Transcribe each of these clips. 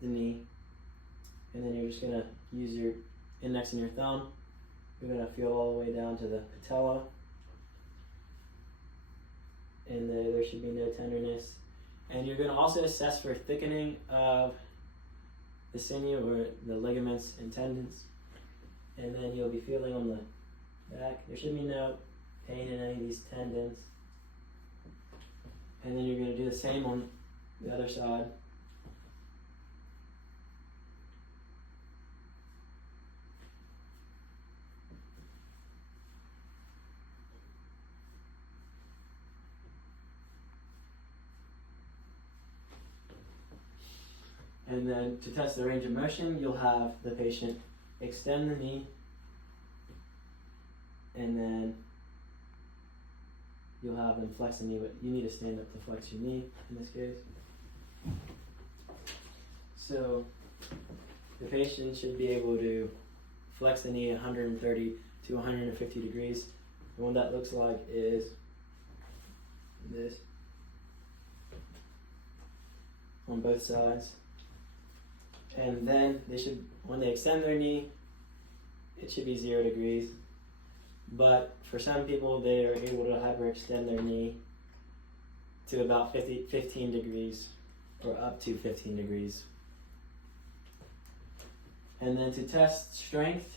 the knee. And then you're just going to use your index and your thumb. You're going to feel all the way down to the patella. And there should be no tenderness. And you're going to also assess for thickening of the sinew or the ligaments and tendons. And then you'll be feeling on the back. There should be no pain in any of these tendons. And then you're going to do the same on the other side. And then to test the range of motion, you'll have the patient extend the knee, and then you'll have them flex the knee. But you need to stand up to flex your knee in this case. So the patient should be able to flex the knee 130 to 150 degrees. And what that looks like is this on both sides. And then they should, when they extend their knee, it should be 0 degrees. But for some people, they are able to hyperextend their knee to about 15 degrees or up to 15 degrees. And then to test strength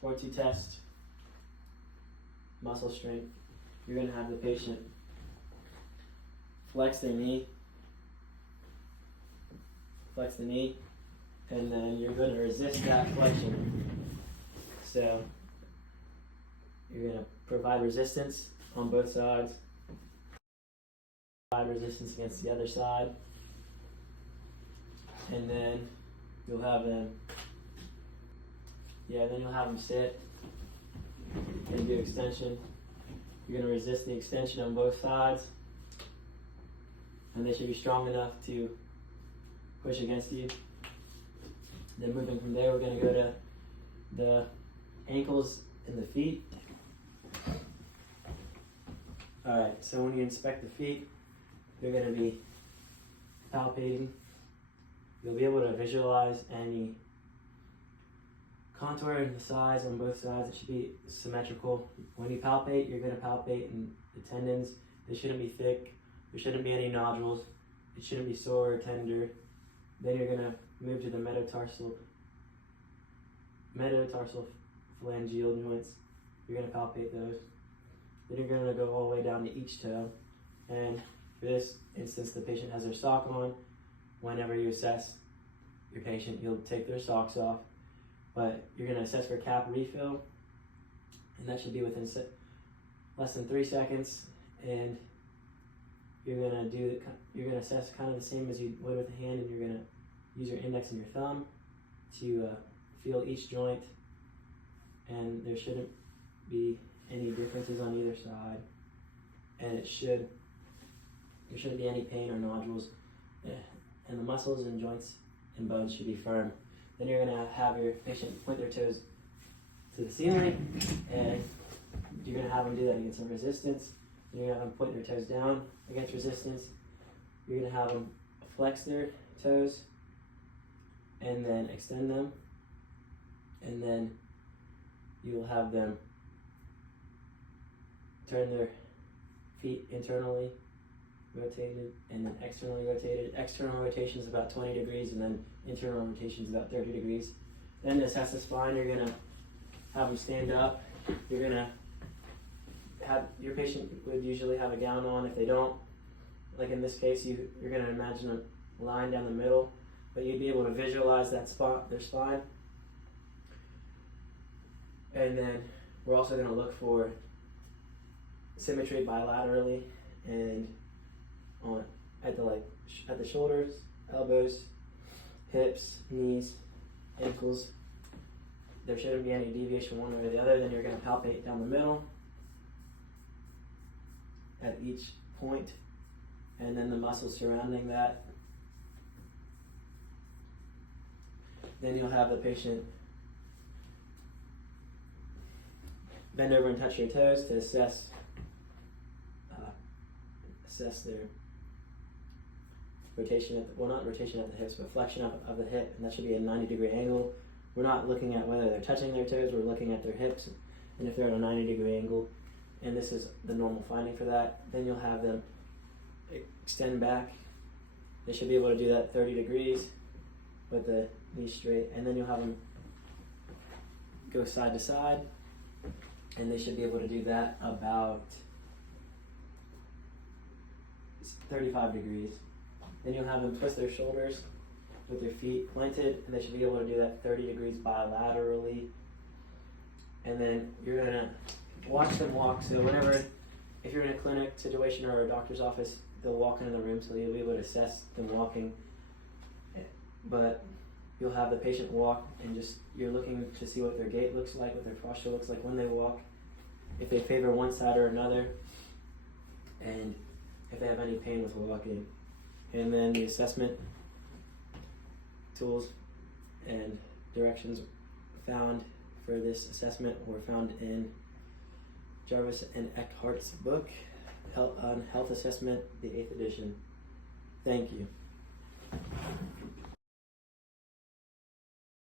or to test muscle strength, you're going to have the patient flex their knee, flex the knee, and then you're going to resist that flexion. So you're going to provide resistance on both sides, provide resistance against the other side, and then you'll have them, sit and do extension. You're going to resist the extension on both sides, and they should be strong enough to push against you. Then moving from there, we're going to go to the ankles and the feet. Alright, so when you inspect the feet, you're going to be palpating. You'll be able to visualize any contour in the size on both sides. It should be symmetrical. When you palpate, you're going to palpate in the tendons. They shouldn't be thick. There shouldn't be any nodules. It shouldn't be sore or tender. Then you're going to move to the metatarsal phalangeal joints. You're going to palpate those. Then you're going to go all the way down to each toe. And for this instance, the patient has their sock on. Whenever you assess your patient, you'll take their socks off. But you're going to assess for cap refill. And that should be within less than 3 seconds. And you're going to assess kind of the same as you would with a hand, and you're going to use your index and your thumb to feel each joint, and there shouldn't be any differences on either side, and there shouldn't be any pain or nodules, and the muscles and joints and bones should be firm. Then you're going to have your patient point their toes to the ceiling, and you're going to have them do that against some resistance. You're going to have them point their toes down against resistance. You're going to have them flex their toes and then extend them. And then you'll have them turn their feet internally rotated and then externally rotated. External rotation is about 20 degrees, and then internal rotation is about 30 degrees. Then to assess the spine, you're going to have them stand up. You're going to have your patient would usually have a gown on. If they don't, like in this case, you're going to imagine a line down the middle, but you'd be able to visualize that spot, their spine. And then we're also going to look for symmetry bilaterally and at the shoulders, elbows, hips, knees, ankles. There shouldn't be any deviation one way or the other. Then you're going to palpate down the middle at each point, and then the muscles surrounding that. Then you'll have the patient bend over and touch your toes to assess rotation not rotation at the hips, but flexion of the hip, and that should be a 90-degree angle. We're not looking at whether they're touching their toes, we're looking at their hips, and if they're at a 90-degree angle, and this is the normal finding for that, then you'll have them extend back. They should be able to do that 30 degrees with the knees straight, and then you'll have them go side to side, and they should be able to do that about 35 degrees. Then you'll have them twist their shoulders with their feet planted, and they should be able to do that 30 degrees bilaterally. And then you're gonna watch them walk. So whenever, if you're in a clinic situation or a doctor's office, they'll walk into the room, so you'll be able to assess them walking. But you'll have the patient walk, and just you're looking to see what their gait looks like, what their posture looks like when they walk, if they favor one side or another, and if they have any pain with walking. And then the assessment tools and directions found for this assessment were found in Jarvis and Eckhart's book on Health Assessment, the 8th edition. Thank you.